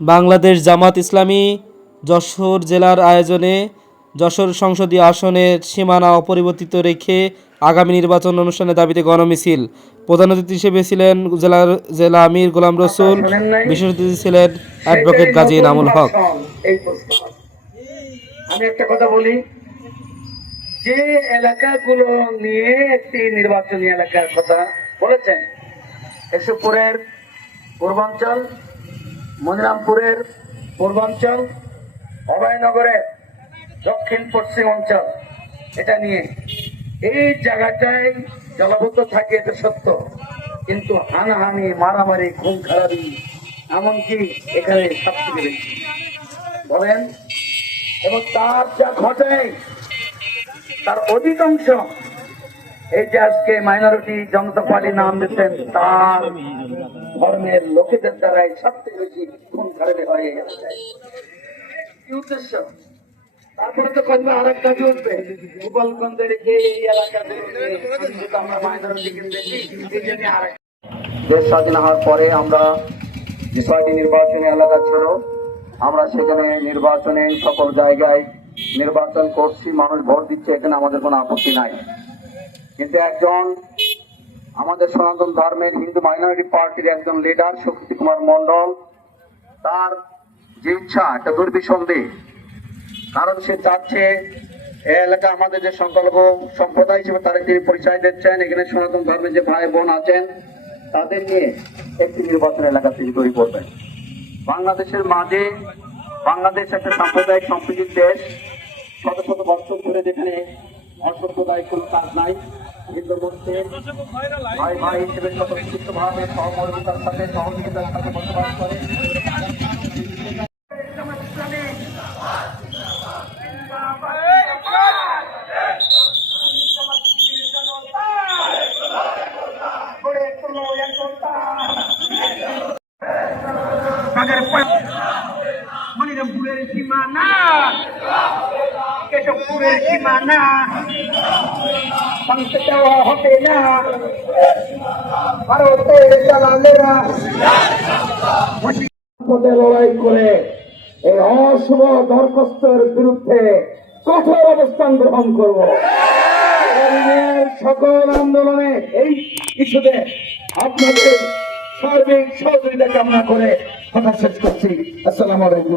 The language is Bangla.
বাংলাদেশ জামাত ইসলামী যশোর জেলার আয়োজনে যশোর সংসদীয় আসনের সীমানা অপরিবর্তিত রেখে আগামী নির্বাচন অনুষ্ঠানের দাবিতে গণমিছিল। প্রধান অতিথি হিসেবে ছিলেন জেলা আমির গোলাম রসুল, বিশেষ অতিথি ছিলেন অ্যাডভোকেট গাজী এনামুল হক। আমি একটা কথা বলি, যে এলাকাগুলো নিয়ে একটি নির্বাচনী এলাকার কথা বলেছেন, কেশবপুরের পূর্বাঞ্চল, মনিরামপুরের পূর্বাঞ্চল, অভয়নগরের দক্ষিণ পশ্চিম অঞ্চল, এটা নিয়ে এই জায়গাটায় জলাবদ্ধ থাকে, এটা সত্য, কিন্তু হানাহানি, মারামারি, খুন খারাপি, এমনকি এখানে সবথেকে বেশি বলেন। এবং তার যা ঘটে, তার অধিকাংশ এই যে আজকে মাইনরিটি জনতা পার্টি নাম দিচ্ছেন, তার ধর্মের লোকেদের দ্বারাই সবথেকে বেশি খুন খারাপি হয়ে গেছে। কি উদ্দেশ্য? তারপরে তো কতবার আর একটা উঠবে, গোপালগঞ্জের এই এলাকাতে আমরা মাইনরিটি দেখি। দেশ স্বাধীন হওয়ার পরে আমরা যে ছয়টি নির্বাচনী এলাকা ছিল, আমরা সেখানে নির্বাচনে সকল জায়গায় নির্বাচন করছি, মানুষ ভোট দিচ্ছে, এখানে আমাদের কোনো আপত্তি নাই। কিন্তু একজন আমাদের সনাতন ধর্মের হিন্দু মাইনরিটি পার্টির একজন লিডার শক্তি কুমার মন্ডল, তার যে ইচ্ছা একটা দুর্বিসন্ধি, কারণ সে চাচ্ছে এই এলাকা আমাদের যে সংখ্যালঘু সম্প্রদায় হিসেবে তারা তিনি পরিচয় দিচ্ছেন, এখানে সনাতন ধর্মের যে ভাই বোন আছেন তাদের নিয়ে একটি নির্বাচন এলাকা তিনি তৈরি করবেন। বাংলাদেশের মাঝে বাংলাদেশ একটা সাম্প্রদায়িক সম্প্রীতির দেশ, শত শত বছর ধরে যেখানে অসাম্প্রদায়িক কোনো কাজ নাই, কিন্তু মধ্যে ভাই ভাই হিসেবে স্বতঃস্ফূর্ত ভাবে সহমর্মিতার সাথে সহযোগিতার সাথে বসবাস করে। মনিরামপুরের সীমানা, কেশবপুরের সীমানা ভাঙতে দেওয়া হবে না, ভারতের দালালেরা লড়াই করে এই অশুভ দরখাস্তের বিরুদ্ধে কঠোর অবস্থান গ্রহণ করব। সকল আন্দোলনে এই ইস্যুতে আপনাদের সার্বিক সহযোগিতা কামনা করে কথা শেষ করছি। আসসালামু আলাইকুম।